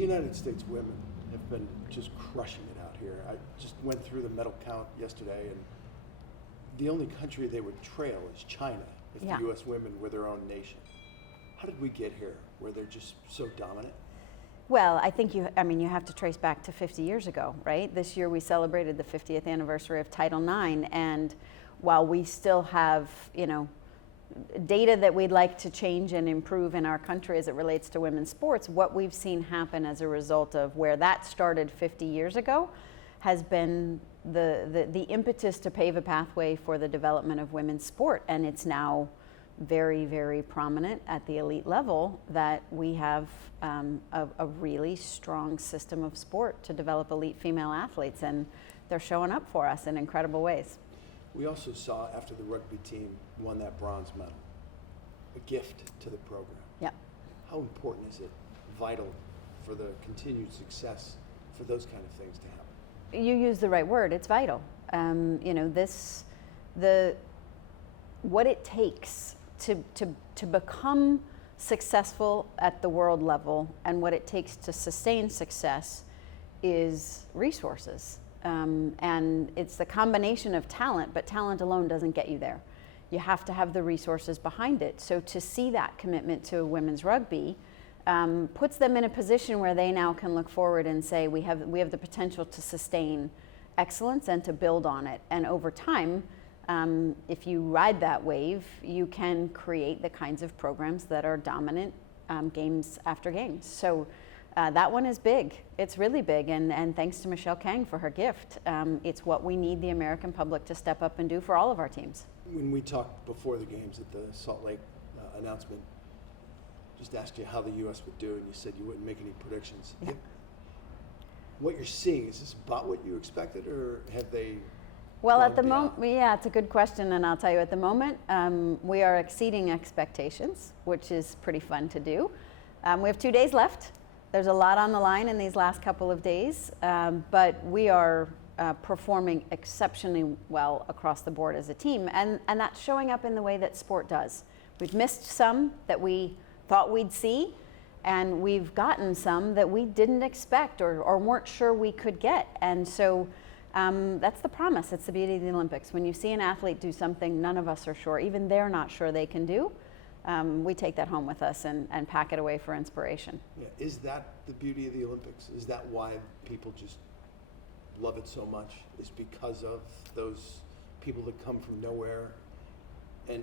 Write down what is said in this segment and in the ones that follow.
United States women have been just crushing it out here. I just went through the medal count yesterday, and the only country they would trail is China if the U.S. women were their own nation. How did we get here where they're just so dominant? Well, I think you have to trace back to 50 years ago, right? This year we celebrated the 50th anniversary of Title IX, and while we still have, data that we'd like to change and improve in our country as it relates to women's sports, what we've seen happen as a result of where that started 50 years ago has been the impetus to pave a pathway for the development of women's sport. And it's now very, very prominent at the elite level that we have a really strong system of sport to develop elite female athletes, and they're showing up for us in incredible ways. We also saw, after the rugby team won that bronze medal, a gift to the program. Yep. How important is it, vital for the continued success for those kind of things to happen? You use the right word, it's vital. What it takes to become successful at the world level and what it takes to sustain success is resources. And it's the combination of talent, but talent alone doesn't get you there. You have to have the resources behind it. So to see that commitment to women's rugby puts them in a position where they now can look forward and say, we have the potential to sustain excellence and to build on it. And over time, if you ride that wave, you can create the kinds of programs that are dominant games after games. So that one is big. It's really big, and thanks to Michelle Kang for her gift. It's what we need the American public to step up and do for all of our teams. When we talked before the games at the Salt Lake announcement, just asked you how the U.S. would do, and you said you wouldn't make any predictions. Yeah. What you're seeing, is this about what you expected, or have they? Well, at the moment, yeah, it's a good question, and I'll tell you, at the moment, we are exceeding expectations, which is pretty fun to do. We have 2 days left. There's a lot on the line in these last couple of days, but we are performing exceptionally well across the board as a team, and that's showing up in the way that sport does. We've missed some that we thought we'd see, and we've gotten some that we didn't expect or weren't sure we could get. And so that's the promise. It's the beauty of the Olympics. When you see an athlete do something none of us are sure, even they're not sure they can do, we take that home with us and pack it away for inspiration. Yeah. Is that the beauty of the Olympics? Is that why people just love it so much? Is because of those people that come from nowhere? And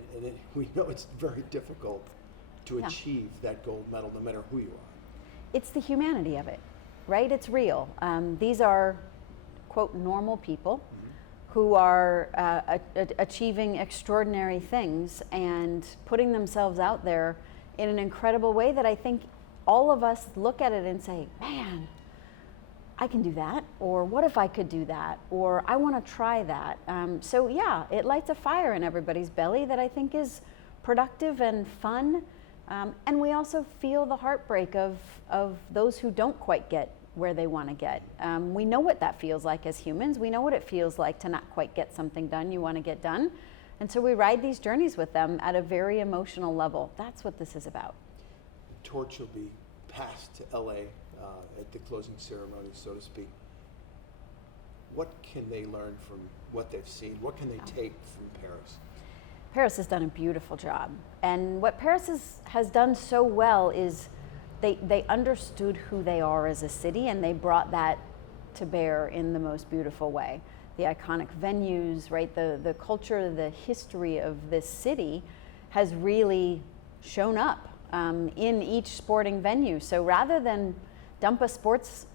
we know it's very difficult to achieve that gold medal no matter who you are. It's the humanity of it, right? It's real. These are, quote, normal people who are achieving extraordinary things and putting themselves out there in an incredible way that I think all of us look at it and say, man, I can do that, or what if I could do that, or I want to try that. So yeah, it lights a fire in everybody's belly that I think is productive and fun. And we also feel the heartbreak of those who don't quite get where they want to get. We know what that feels like as humans. We know what it feels like to not quite get something done you want to get done. And so we ride these journeys with them at a very emotional level. That's what this is about. The torch will be passed to LA at the closing ceremony, so to speak. What can they learn from what they've seen? What can they take from Paris? Paris has done a beautiful job. And what Paris has done so well is they understood who they are as a city, and they brought that to bear in the most beautiful way. The iconic venues, right? The culture, the history of this city has really shown up in each sporting venue. So rather than dump a sports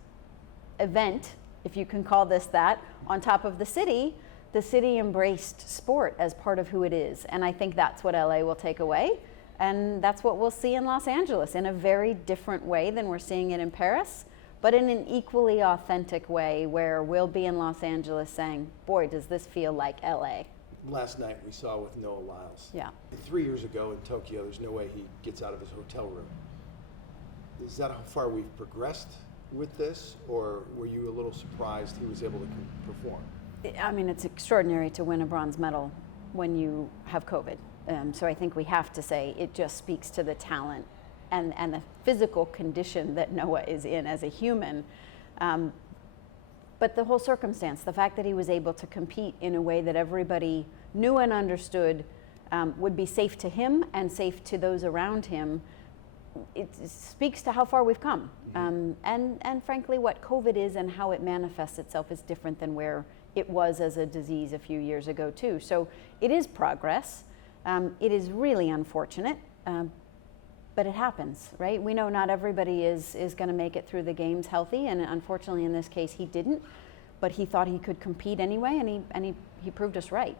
event, if you can call this that, on top of the city embraced sport as part of who it is. And I think that's what LA will take away. And that's what we'll see in Los Angeles in a very different way than we're seeing it in Paris, but in an equally authentic way where we'll be in Los Angeles saying, boy, does this feel like LA. Last night we saw with Noah Lyles. Yeah. 3 years ago in Tokyo, there's no way he gets out of his hotel room. Is that how far we've progressed with this, or were you a little surprised he was able to perform? I mean, it's extraordinary to win a bronze medal when you have COVID. So I think we have to say it just speaks to the talent and the physical condition that Noah is in as a human. But the whole circumstance, the fact that he was able to compete in a way that everybody knew and understood would be safe to him and safe to those around him, it speaks to how far we've come. And frankly, what COVID is and how it manifests itself is different than where it was as a disease a few years ago too. So it is progress. It is really unfortunate, but it happens, right? We know not everybody is going to make it through the games healthy, and unfortunately in this case he didn't, but he thought he could compete anyway, and he proved us right.